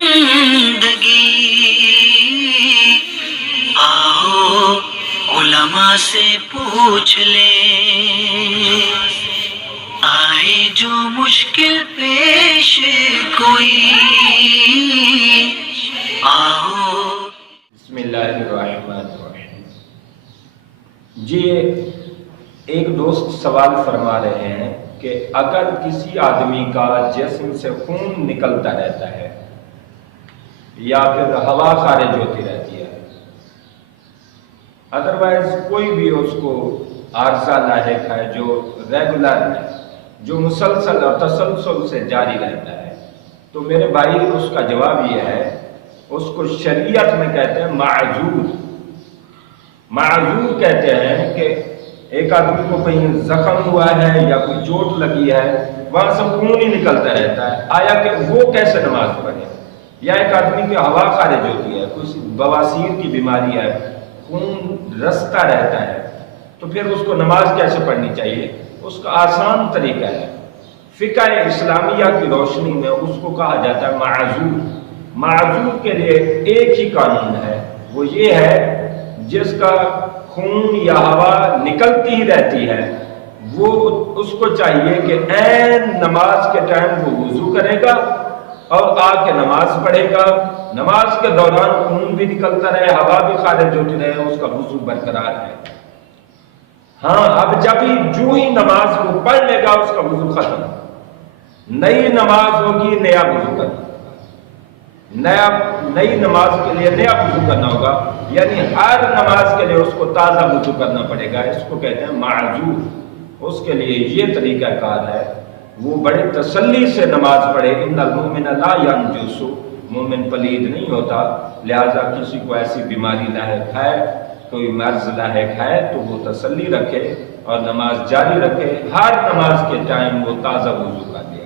زندگی آؤ علماء سے پوچھ لیں، آئے جو مشکل پیش کوئی آؤ۔ بسم اللہ الرحمن الرحیم۔ جی ایک دوست سوال فرما رہے ہیں کہ اگر کسی آدمی کا جسم سے خون نکلتا رہتا ہے یا پھر ہوا خارج ہوتی رہتی ہے، ادروائز کوئی بھی اس کو عارضہ لاحق ہے جو ریگولر ہے، جو مسلسل اور تسلسل سے جاری رہتا ہے، تو میرے بھائی اس کا جواب یہ ہے، اس کو شریعت میں کہتے ہیں معذور۔ معذور کہتے ہیں کہ ایک آدمی کو کہیں زخم ہوا ہے یا کوئی چوٹ لگی ہے، وہاں سے خون ہی نکلتا رہتا ہے، آیا کہ وہ کیسے نماز پڑھے؟ یا ایک آدمی کی ہوا خارج ہوتی ہے، کچھ بواسیر کی بیماری ہے، خون رستا رہتا ہے، تو پھر اس کو نماز کیسے پڑھنی چاہیے؟ اس کا آسان طریقہ ہے، فقہ اسلامیہ کی روشنی میں اس کو کہا جاتا ہے معذور۔ معذور کے لیے ایک ہی قانون ہے، وہ یہ ہے جس کا خون یا ہوا نکلتی ہی رہتی ہے، وہ اس کو چاہیے کہ عین نماز کے ٹائم وہ وضو کرے گا اور آ کے نماز پڑھے گا، نماز کے دوران خون بھی نکلتا رہے، ہوا بھی خارج ہوتی رہے، اس کا وضو برقرار ہے۔ ہاں اب جب ہی جو ہی نماز وہ پڑھ لے گا اس کا وضو ختم، نئی نماز ہوگی، نیا وضو کرنا، نئی نماز کے لیے نیا وضو کرنا ہوگا، یعنی ہر نماز کے لیے اس کو تازہ وضو کرنا پڑے گا، اس کو کہتے ہیں معذور۔ اس کے لیے یہ طریقہ کار ہے، وہ بڑے تسلی سے نماز پڑھے، ان المؤمن لا ینجس، مومن پلید نہیں ہوتا، لہذا کسی کو ایسی بیماری لاحق ہے، کوئی مرض لاحق ہے تو وہ تسلی رکھے اور نماز جاری رکھے، ہر نماز کے ٹائم وہ تازہ وضو کر لے۔